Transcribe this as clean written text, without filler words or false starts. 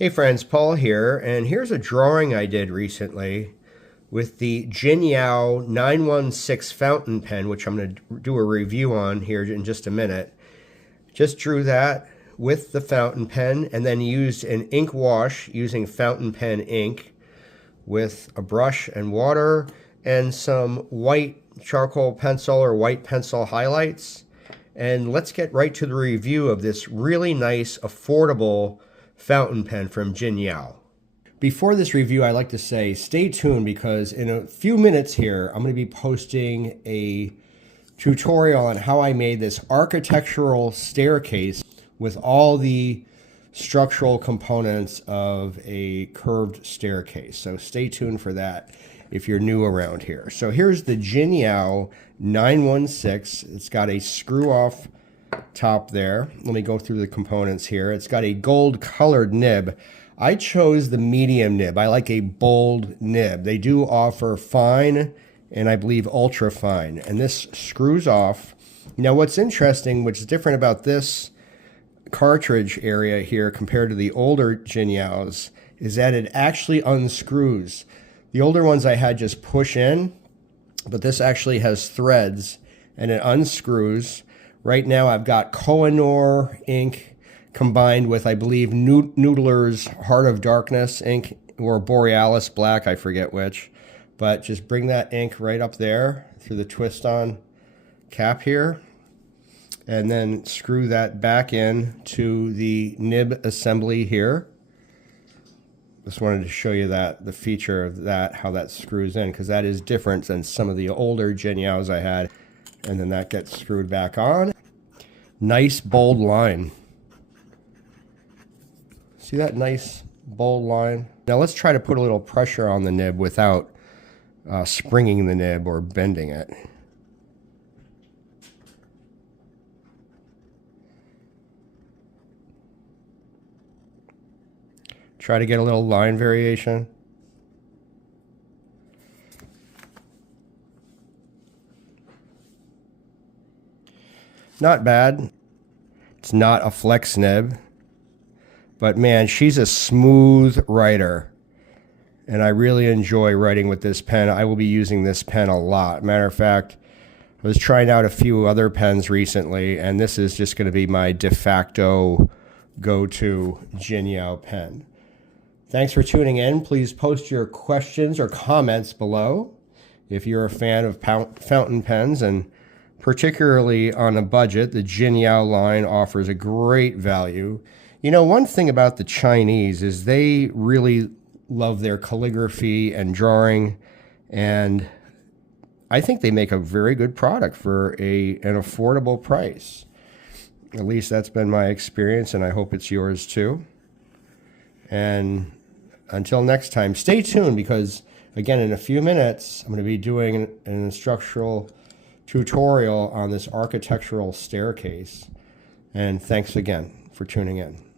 Hey friends, Paul here, and here's a drawing I did recently with the Jinhao 916 fountain pen, which I'm going to do a review on here in just a minute. Just drew that with the fountain pen and then used an ink wash using fountain pen ink with a brush and water and some white charcoal pencil or white pencil highlights. And let's get right to the review of this really nice, affordable fountain pen from Jinhao. Before this review, I'd like to say stay tuned because in a few minutes here, I'm going to be posting a tutorial on how I made this architectural staircase with all the structural components of a curved staircase. So stay tuned for that if you're new around here. So here's the Jinhao 916. It's got a screw-off top there. Let me go through the components here. It's got a gold colored nib. I chose the medium nib. I like a bold nib. They do offer fine and I believe ultra fine, and this screws off. Now what's interesting, which is different about this cartridge area here compared to the older Jinhaos, is that it actually unscrews. The older ones I had just push in, but this actually has threads and it unscrews. Right now I've got Koh I Noor ink combined with, I believe, Noodler's Heart of Darkness ink or Borealis Black, I forget which. But just bring that ink right up there through the twist-on cap here. And then screw that back in to the nib assembly here. Just wanted to show you that, the feature of that, how that screws in, because that is different than some of the older Jinhaos I had. And then that gets screwed back on. Nice bold line. See that nice bold line? Now let's try to put a little pressure on the nib without springing the nib or bending it. Try to get a little line variation. Not bad. It's not a flex nib, but man, she's a smooth writer, and I really enjoy writing with this pen. I will be using this pen a lot. Matter of fact, I was trying out a few other pens recently, and this is just going to be my de facto go-to Jinhao pen. Thanks for tuning in. Please post your questions or comments below if you're a fan of fountain pens, and particularly on a budget, the Jinhao line offers a great value. You know, one thing about the Chinese is they really love their calligraphy and drawing, and I think they make a very good product for an affordable price. At least that's been my experience, and I hope it's yours too. And until next time, stay tuned because, again, in a few minutes, I'm going to be doing an instructional tutorial on this architectural staircase. And thanks again for tuning in.